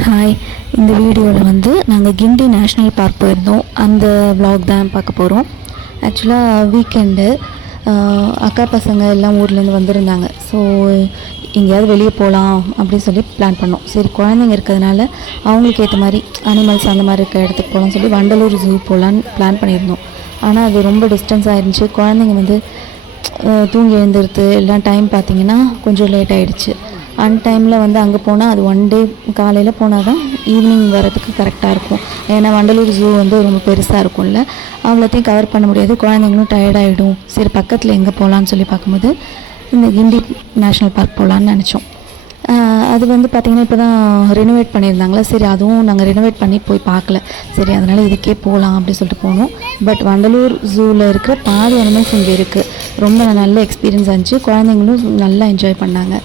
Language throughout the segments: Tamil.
ஹாய், இந்த வீடியோவில் வந்து நாங்கள் கிண்டி நேஷ்னல் பார்க் போயிருந்தோம். அந்த vlog தான் பார்க்க போகிறோம். ஆக்சுவலாக வீக்கெண்டு அக்கா பசங்க எல்லாம் ஊர்லேருந்து வந்திருந்தாங்க. ஸோ எங்கேயாவது வெளியே போகலாம் அப்படின்னு சொல்லி பிளான் பண்ணோம். சரி, குழந்தைங்க இருக்கிறதுனால அவங்களுக்கு ஏற்ற மாதிரி அனிமல்ஸ் அந்த மாதிரி இருக்க இடத்துக்கு போகலான்னு சொல்லி வண்டலூர் ஜூ போகலான்னு பிளான் பண்ணியிருந்தோம். ஆனால் அது ரொம்ப டிஸ்டன்ஸாக இருந்துச்சு. குழந்தைங்க வந்து தூங்கி எழுந்திருத்து எல்லாம் டைம் பார்த்திங்கன்னா கொஞ்சம் லேட் ஆகிடுச்சு. டைமில் வந்து அங்கே போனால் அது ஒன் டே காலையில் போனால் தான் ஈவினிங் வரதுக்கு கரெக்டாக இருக்கும். ஏன்னா வண்டலூர் ஜூ வந்து ரொம்ப பெருசாக இருக்கும்ல, அவ்வளோத்தையும் கவர் பண்ண முடியாது. குழந்தைங்களும் டயர்டாகிடும். சரி, பக்கத்தில் எங்கே போகலான்னு சொல்லி பார்க்கும்போது இந்த கிண்டி நேஷ்னல் பார்க் போகலான்னு நினச்சோம். அது வந்து பார்த்திங்கன்னா இப்போ தான் ரெனோவேட் பண்ணியிருந்தாங்களா. சரி, அதுவும் நாங்கள் ரெனோவேட் பண்ணி போய் பார்க்கல. சரி, அதனால் இதுக்கே போகலாம் அப்படின்னு சொல்லிட்டு போனோம். பட் வண்டலூர் ஜூவில் இருக்கிற பாதி அனிமல்ஸ் இங்கே இருக்குது. ரொம்ப நல்ல எக்ஸ்பீரியன்ஸ் ஆச்சு. குழந்தைங்களும் நல்லா என்ஜாய் பண்ணாங்க.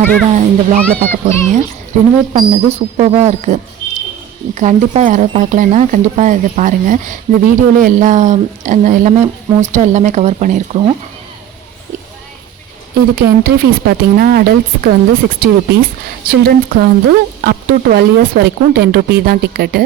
அதுதான் இந்த vlogல பார்க்க போகிறீங்க. ரெனோவேட் பண்ணது சூப்பராக இருக்குது. கண்டிப்பாக யாராவது பார்க்கலன்னா கண்டிப்பாக இதை பாருங்கள். இந்த வீடியோவில் எல்லாமே மோஸ்ட்டாக எல்லாமே கவர் பண்ணியிருக்கிறோம். இதுக்கு என்ட்ரி ஃபீஸ் பார்த்திங்கன்னா அடல்ட்ஸ்க்கு வந்து 60 ருபீஸ், சில்ட்ரன்ஸ்க்கு வந்து அப் டு 12 இயர்ஸ் வரைக்கும் 10 ருபீஸ் தான் டிக்கெட்டு.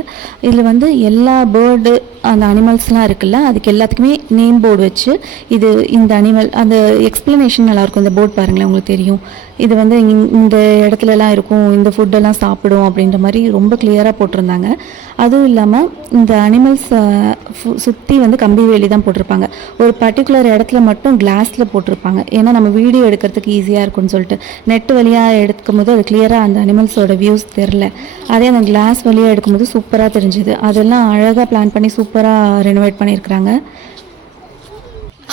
இதில் வந்து எல்லா பேர்டு அந்த அனிமல்ஸ்லாம் இருக்குல்ல, அதுக்கு எல்லாத்துக்குமே நேம் போர்டு வச்சு இது இந்த அனிமல் அந்த எக்ஸ்ப்ளனேஷன் நல்லாயிருக்கும். இந்த போர்டு பாருங்களேன், உங்களுக்கு தெரியும். இது வந்து இந்த இடத்துலலாம் இருக்கும், இந்த ஃபுட்டெல்லாம் சாப்பிடும் அப்படின்ற மாதிரி ரொம்ப கிளியராக போட்டிருந்தாங்க. அதுவும் இல்லாமல் இந்த அனிமல்ஸ் சுற்றி வந்து கம்பி வேலி தான் போட்டிருப்பாங்க. ஒரு பர்டிகுலர் இடத்துல மட்டும் கிளாஸில் போட்டிருப்பாங்க. ஏன்னா நம்ம வீடியோ எடுக்கிறதுக்கு ஈஸியாக இருக்கும்னு சொல்லிட்டு நெட் வழியாக எடுக்கும் போது அது கிளியராக அந்த அனிமல்ஸோட வியூஸ் தெரில. அதே அந்த கிளாஸ் வழியாக எடுக்கும்போது சூப்பராக தெரிஞ்சுது. அதெல்லாம் அழகாக பிளான் பண்ணி சூப்பராக ரெனோவேட் பண்ணியிருக்கிறாங்க.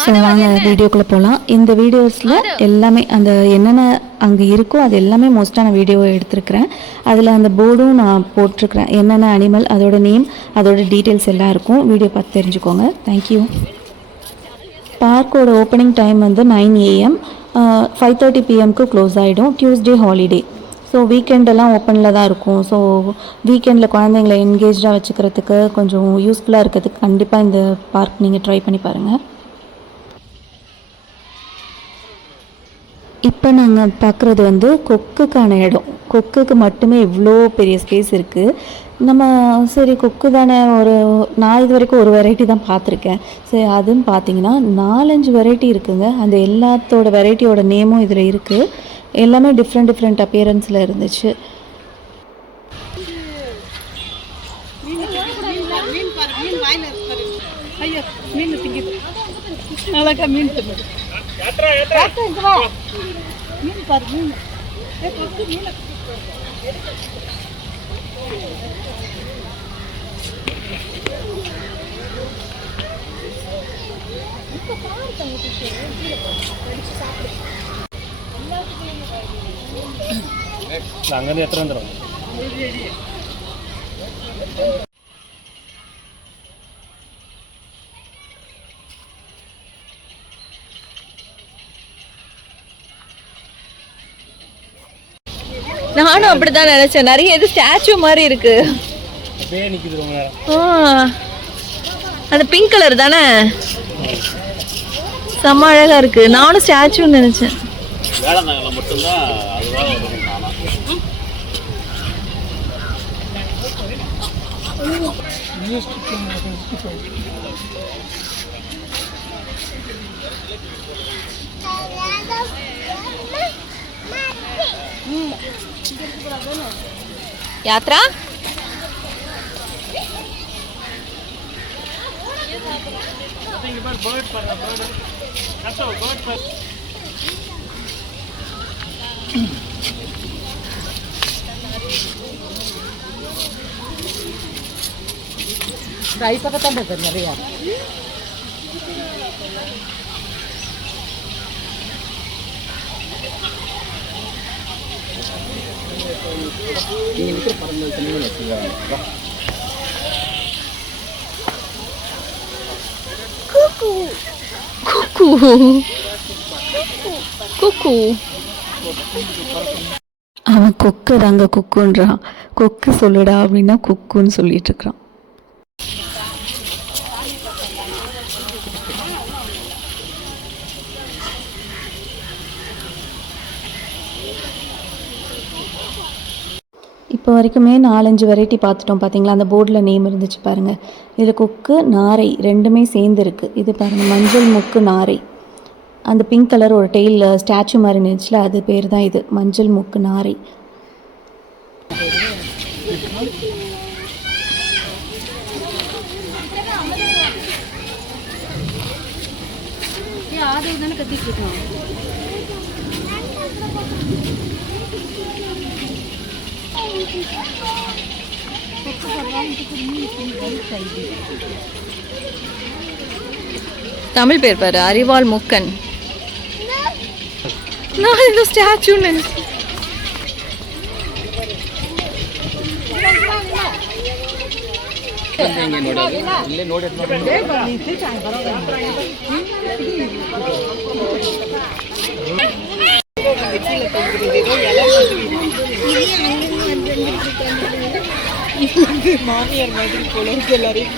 ஸோ வாங்க வீடியோக்குள்ளே போகலாம். இந்த வீடியோஸில் எல்லாமே அந்த என்னென்ன அங்கே இருக்கோ அது எல்லாமே மோஸ்ட்டாக நான் வீடியோ எடுத்துருக்கிறேன். அதில் அந்த போர்டும் நான் போட்டிருக்கிறேன். என்னென்ன அனிமல், அதோட நேம், அதோட டீட்டெயில்ஸ் எல்லாம் இருக்கும். வீடியோ பார்த்து தெரிஞ்சுக்கோங்க. தேங்க்யூ. பார்க்கோட ஓப்பனிங் டைம் வந்து 9 AM, 5:30 PMக்கு க்ளோஸ் ஆகிடும். Tuesday holiday. ஸோ வீக்கெண்டெல்லாம் ஓப்பனில் தான் இருக்கும். ஸோ வீக்கெண்டில் குழந்தைங்களை என்கேஜாக வச்சுக்கிறதுக்கு கொஞ்சம் யூஸ்ஃபுல்லாக இருக்கிறதுக்கு கண்டிப்பாக இந்த பார்க் நீங்கள் ட்ரை பண்ணி பாருங்கள். இப்போ நாங்கள் பார்க்குறது வந்து கொக்குக்கான இடம். கொக்குக்கு மட்டுமே இவ்வளோ பெரிய ஸ்பேஸ் இருக்குது. நம்ம சரி கொக்கு தானே, நான் இது வரைக்கும் ஒரு வெரைட்டி தான் பார்த்துருக்கேன். சரி, அதுன்னு பார்த்தீங்கன்னா 4-5 வெரைட்டி இருக்குங்க. அந்த எல்லாத்தோட வெரைட்டியோட நேமும் இதில் இருக்குது. எல்லாமே டிஃப்ரெண்ட் அப்பியரன்ஸில் இருந்துச்சு. அங்கே எத்தனை வந்துடும்? நானும் அப்படிதான் நினைச்சேன். நிறைய இது ஸ்டாச்சு மாதிரி இருக்கு. அந்த பிங்க் கலர் தானே, செம்ம அழகா இருக்கு. நானும் ஸ்டாச்சுன்னு நினைச்சேன். Yatra Try pa ka tambah dari Maria. Ini itu parang temen ya. Kuku. அவன் கொக்கு தாங்க குக்குன்றான். கொக்கு சொல்லுடா அப்படின்னா குக்குன்னு சொல்லிட்டு இருக்கிறான். இப்போ வரைக்குமே 4-5 வெரைட்டி பார்த்துட்டோம். பார்த்தீங்களா, அந்த போர்டில் நேம் இருந்துச்சு பாருங்கள். இதில் கொக்கு நாரை ரெண்டுமே சேர்ந்து இருக்குது. இது பாருங்கள், மஞ்சள் மூக்கு நாரை. அந்த பிங்க் கலர் ஒரு டெய்ல் ஸ்டாச்சு மாதிரி இருந்துச்சுல, அது பேர் தான் இது, மஞ்சள் மூக்கு நாரை. தமிழ் பேர் பாரு, அறிவாள் மூக்கன். நான் இந்த ஸ்டாச்சுன்னு நினைச்சேன். ಇಲ್ಲೇ ನೋಡಿ மாமியார் மாதிரி போல எல்லாரையும்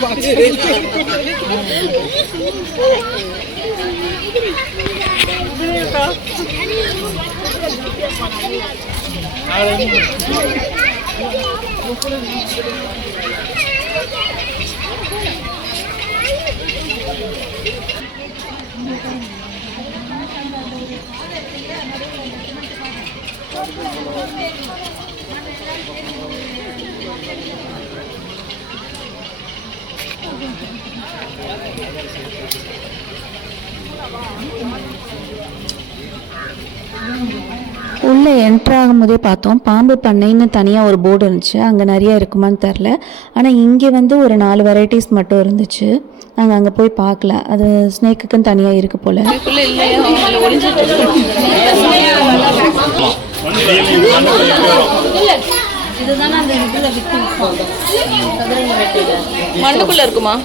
உள்ளே என்ட்ரு ஆகும்போதே பார்த்தோம், பாம்பு பண்ணைன்னு தனியாக ஒரு போர்டு இருந்துச்சு. அங்கே நிறையா இருக்குமான்னு தெரில. ஆனால் இங்கே வந்து ஒரு 4 வெரைட்டிஸ் மட்டும் இருந்துச்சு. நாங்கள் அங்கே போய் பார்க்கல. அது ஸ்னேக்குக்குன்னு தனியாக இருக்கு போல். மண்ணுக்குள்ள இருக்குமா?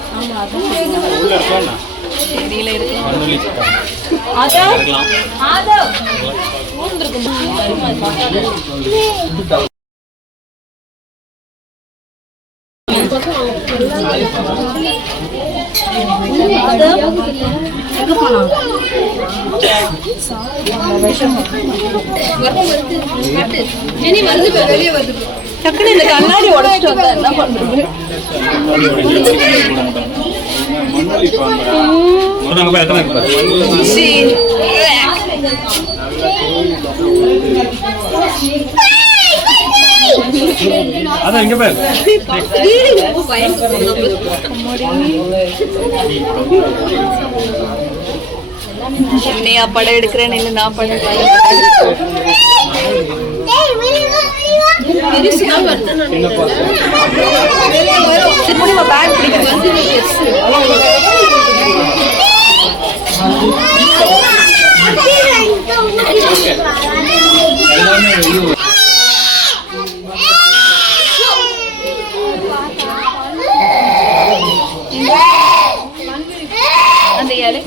டக்குனு இந்த கண்ணாடி உடைச்சிட்டு வந்தா என்ன பண்றது? அதான் இங்க பாரு. என்னையா படம் எடுக்கிறேன், இல்லை நான் படம் எடுக்கிறேன். பேக் அந்த இலை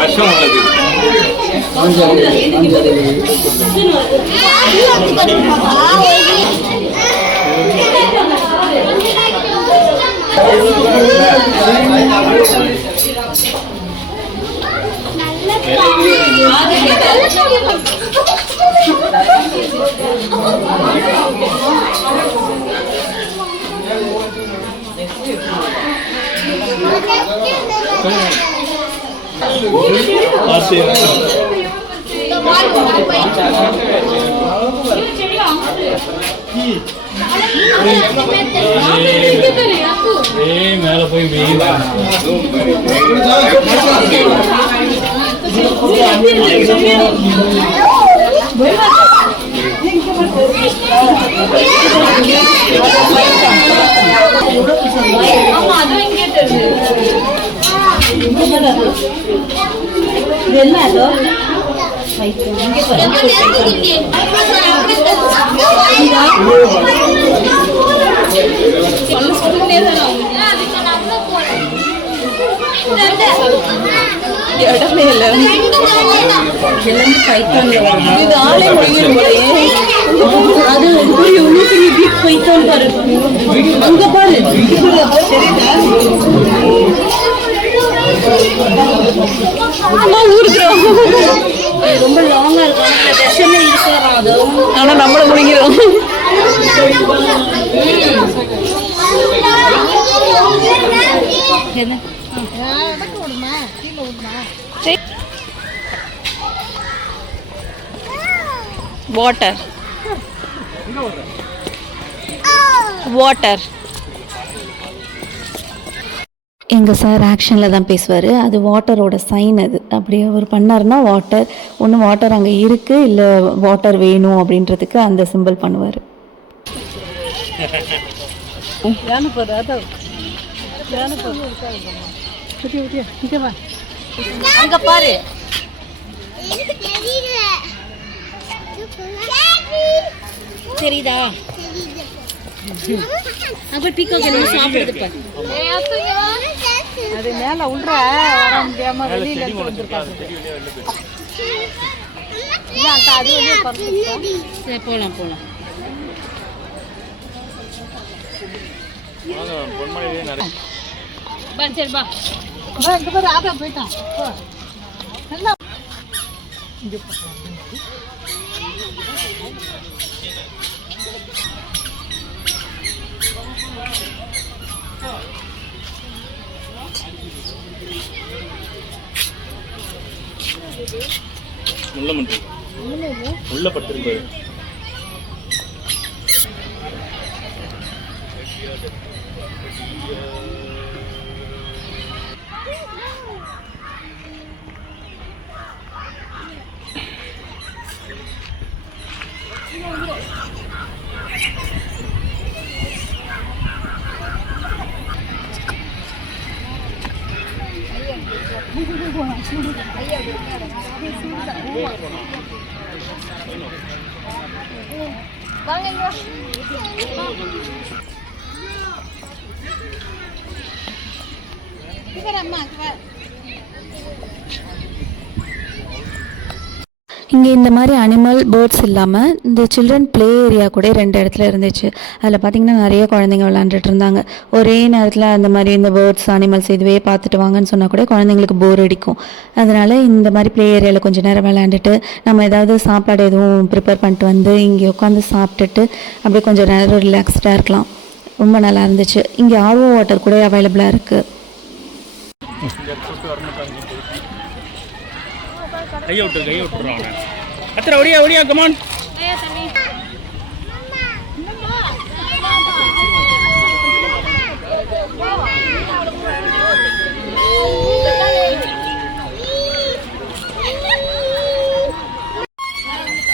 வருஷம் உள்ளது. மேல போய் இடமே இல்லை. இது ஆளே முடியும் போலயே. அது எவ்வளோ பெரிய பீச் போயிட்டோம் பாரு. அங்க பாரு. ஊருக்குறோம். ரொம்ப லாங்கா இருக்கும். விஷமே இருக்காது. ஆனா நம்மள முடிக்கிறோம். வாட்டர் வாட்டர் எங்கள் சார் ஆக்ஷனில் தான் பேசுவார். அது வாட்டரோட சைன். அது அப்படி அவர் பண்ணாருன்னா வாட்டர் ஒன்று வாட்டர் அங்கே இருக்குது இல்லை வாட்டர் வேணும் அப்படின்றதுக்கு அந்த சிம்பிள் பண்ணுவார். அங்க பாரு. தெரியுதா? அப்புறம் பீகாக் என்ன சாப்பிடுது பாரு. அது மேல உள்ள வர முடியாம வெளியில இருந்து வந்திருக்காங்க. இல்ல அந்த அது வெளிய பறந்துச்சு. போலாம் போலாம். பா சரி பா. இங்க பாரு ஆட்டோ போய்ட்டான். நல்லா இங்க உள்ள படுத்திருப்பாரு. இங்கே இந்த மாதிரி அனிமல் பேர்ட்ஸ் இல்லாமல் இந்த சில்ட்ரன் ப்ளே ஏரியா கூட 2 இடத்துல இருந்துச்சு. அதில் பார்த்திங்கன்னா நிறைய குழந்தைங்க விளாண்டுட்டு இருந்தாங்க. ஒரே நேரத்தில் அந்த மாதிரி இந்த பேர்ட்ஸ் அனிமல்ஸ் இதுவே பார்த்துட்டு வாங்கன்னு சொன்னால் கூட குழந்தைங்களுக்கு போர் அடிக்கும். அதனால் இந்த மாதிரி ப்ளே ஏரியாவில் கொஞ்சம் நேரம் விளையாண்டுட்டு நம்ம ஏதாவது சாப்பாடு எதுவும் ப்ரிப்பேர் பண்ணிட்டு வந்து இங்கே உட்காந்து சாப்பிட்டுட்டு அப்படியே கொஞ்சம் நேரம் ரிலாக்ஸ்டாக இருக்கலாம். ரொம்ப நல்லா இருந்துச்சு. இங்கே ஆர்ஓ வாட்டர் கூட அவைலபிளாக இருக்குது. கையை விட்டுறான். அத்தனை ஒடியா ஒடியா கமான்.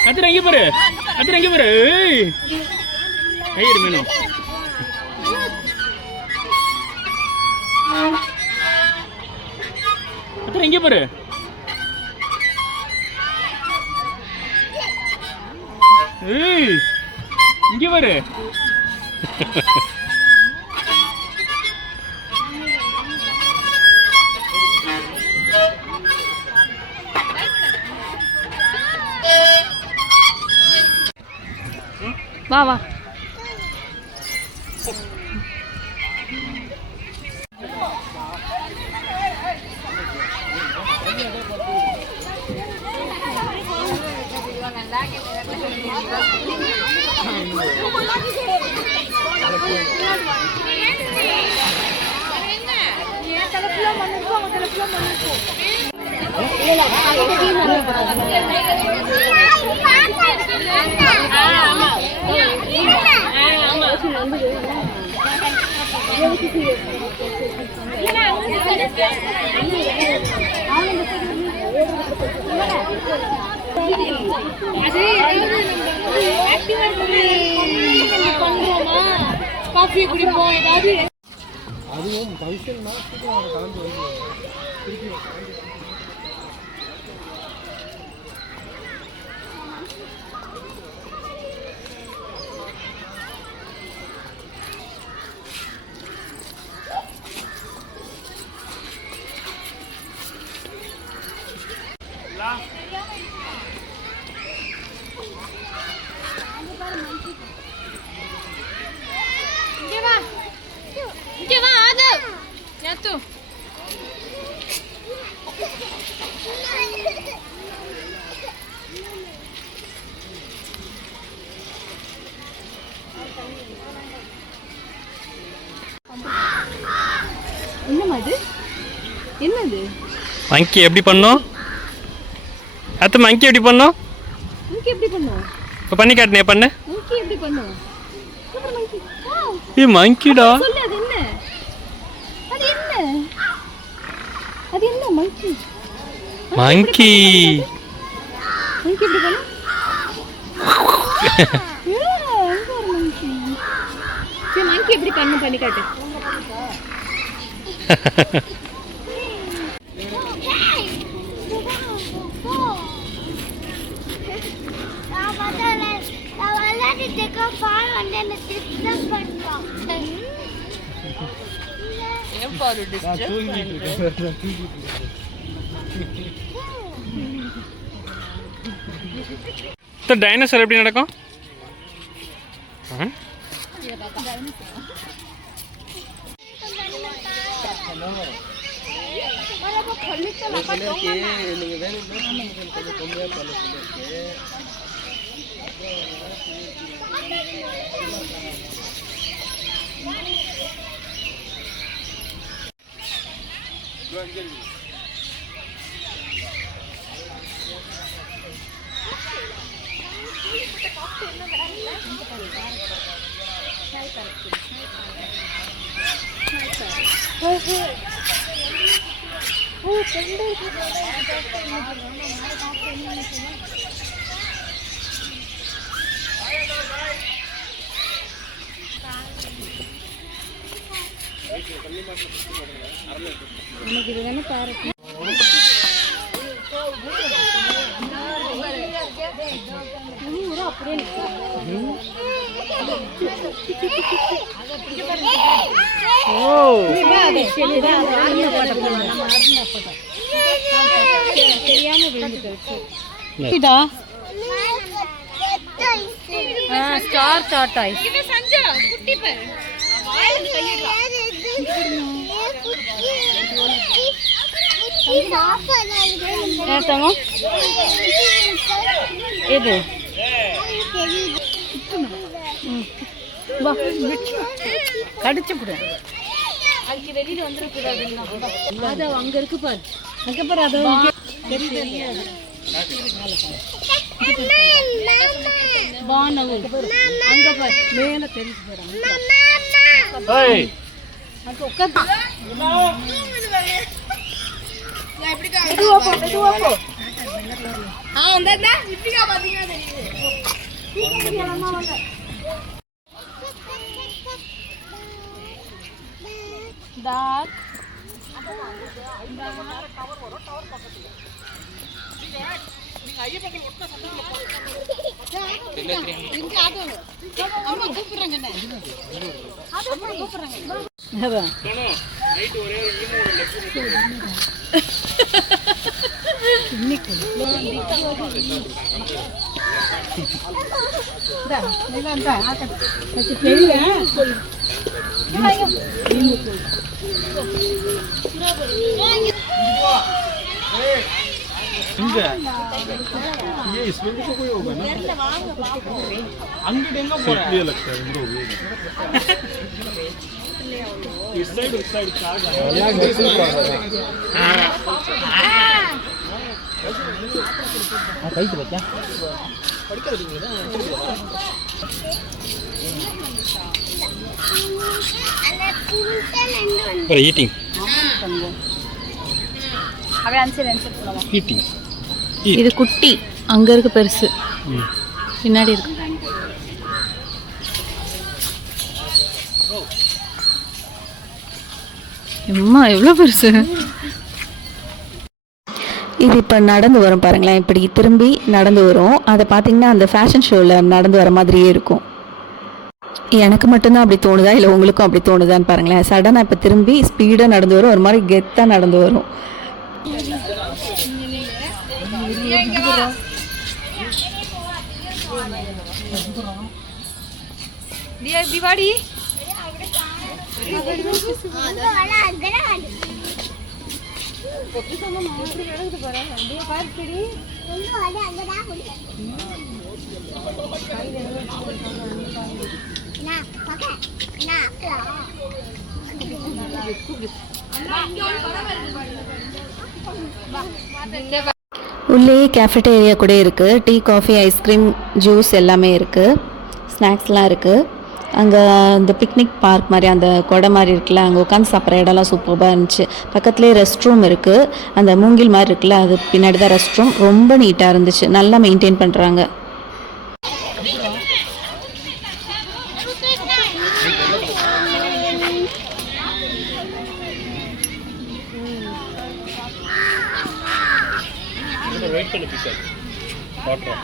அத்தனை எங்கே பாரு. அத்தனை எங்கே பாரு. கையிடு மேனும். அத்தனை எங்கே பாரு. ஏய் இங்கே பாரு. வா வா. காஃபி குடிப்போம் ஏதாவது. அதுவும் ஃபங்க்ஷன்னா கலந்து வருது. சேத்து என்னம்மா இது என்னது மங்கி எப்படி பண்ணோம் அத்தை மங்கி எப்படி பண்ணோம் இங்க எப்படி பண்ணுவோம் இப்போ பண்ணி காட்டினே பண்ணு இங்க எப்படி பண்ணுவோம் சூப்பர் மங்கி ஏ மங்கிடா சொல்லு அது என்ன அது என்ன மங்கி மங்கி மங்கி எப்படி பண்ணு மங்கி எப்படி பண்ணி காட்டு டைனோசர் எப்படி நடக்கும் நீங்க வேணும்னா கொஞ்சம் கம்மியா பண்ண சொல்லிருக்கு ஸ்டார் டாட்டாய் எது கடிச்சு விடு அதுக்கு வெளியில வந்துடக்கூடாது அது அங்க இருக்கு பாரு அங்க பாரு அது தெரியாது பானவு அங்க பாரு மேல தெரிஞ்சு போறாங்க அங்க உட்காந்து ये इसमें भी तो कोई होगा ना अंगड़ी डेंगा इसलिए लगता है इंदो इस साइड चार कई तो क्या पर ईटिंग ईटिंग இது குட்டி அங்க இருக்கு பெருசு பின்னாடி இருக்கு அம்மா எவ்வளோ பெருசு இது இப்போ நடந்து வரும் பாருங்களேன் இப்படி திரும்பி நடந்து வரும் அதை பார்த்தீங்கன்னா அந்த ஃபேஷன் ஷோவில் நடந்து வர மாதிரியே இருக்கும் எனக்கு மட்டும்தான் அப்படி தோணுதா இல்லை உங்களுக்கும் அப்படி தோணுதான்னு பாருங்களேன் சடனாக இப்போ திரும்பி ஸ்பீடாக நடந்து வரும் ஒரு மாதிரி கெத்தாக நடந்து வரும் दिवाड़ी உள்ளேயே கேஃபேட்டேரியா கூட இருக்குது. டீ, காஃபி, ஐஸ்கிரீம், ஜூஸ் எல்லாமே இருக்குது. ஸ்நாக்ஸ்லாம் இருக்குது. அங்கே இந்த பிக்னிக் பார்க் மாதிரி அந்த கொடை மாதிரி இருக்குல்ல, அங்கே உட்காந்து சாப்பிட்ற இடம்லாம் சூப்பராக இருந்துச்சு. பக்கத்துலேயே ரெஸ்ட் ரூம் இருக்குது. அந்த மூங்கில் மாதிரி இருக்குல்ல, அது பின்னாடி தான் ரெஸ்ட் ரூம். ரொம்ப நீட்டாக இருந்துச்சு. நல்லா மெயின்டைன் பண்ணுறாங்க. வெயிட் பண்ணி பிசாது பார்க்குறோம்.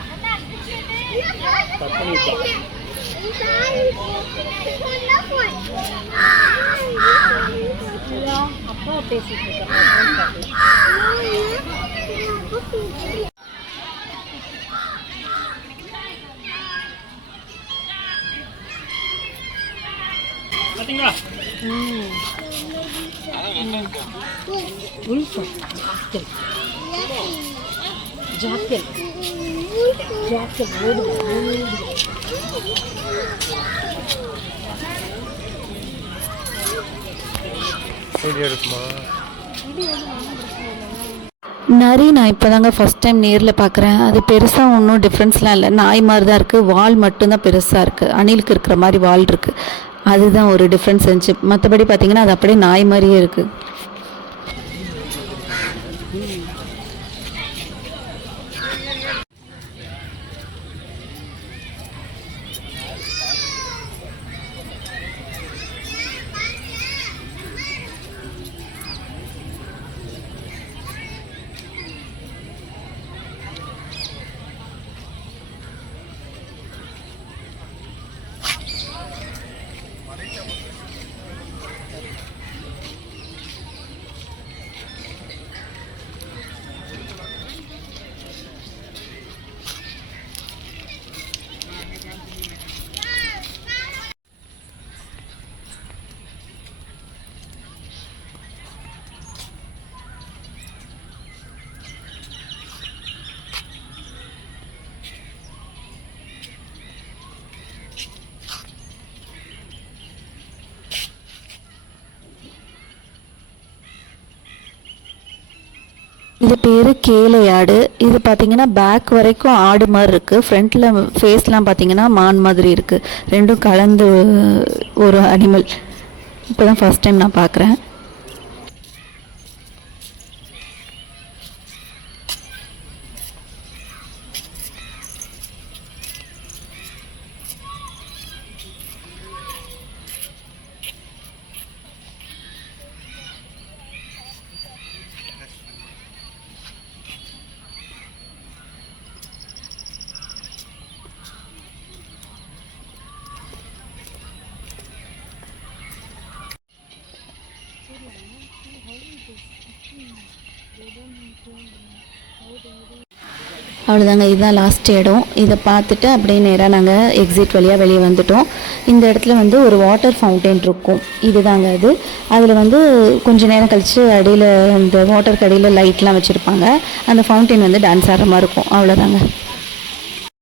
அப்பா பேசிட்டு பார்த்தீங்களா? ஜாக்கெட் நரி நான் இப்போ தாங்க ஃபஸ்ட் டைம் நேரில் பார்க்குறேன். அது பெருசாக ஒன்றும் டிஃப்ரென்ஸ்லாம் இல்லை. நாய் மாதிரி தான் இருக்குது. வால் மட்டும்தான் பெருசாக இருக்குது. அணிலுக்கு இருக்கிற மாதிரி வால் இருக்குது. அதுதான் ஒரு டிஃப்ரென்ஸ் இருந்துச்சு. மற்றபடி பார்த்திங்கன்னா அது அப்படியே நாய் மாதிரியே இருக்குது. இது பேர் கேளையாடு. இது பார்த்திங்கன்னா பேக் வரைக்கும் ஆடு மாதிரி இருக்குது. ஃப்ரண்ட்டில் ஃபேஸ்லாம் பார்த்திங்கன்னா மான் மாதிரி இருக்குது. ரெண்டும் கலந்து ஒரு அனிமல். இப்போ தான் ஃபஸ்ட் டைம் நான் பார்க்குறேன். அவ்வளோதாங்க. இதுதான் லாஸ்ட் இடம். இதை பார்த்துட்டு அப்படியே நேராக நாங்கள் எக்ஸிட் வழியாக வெளியே வந்துட்டோம். இந்த இடத்துல வந்து ஒரு வாட்டர் ஃபவுண்டைன் இருக்கும். இதுதாங்க அது. அதில் வந்து கொஞ்சம் நேரம் கழித்து அடியில் இந்த வாட்டருக்கு அடியில் லைட்லாம் வச்சுருப்பாங்க. அந்த ஃபவுண்டைன் வந்து டான்ஸ் ஆடுற மாதிரி இருக்கும். அவ்வளோதாங்க.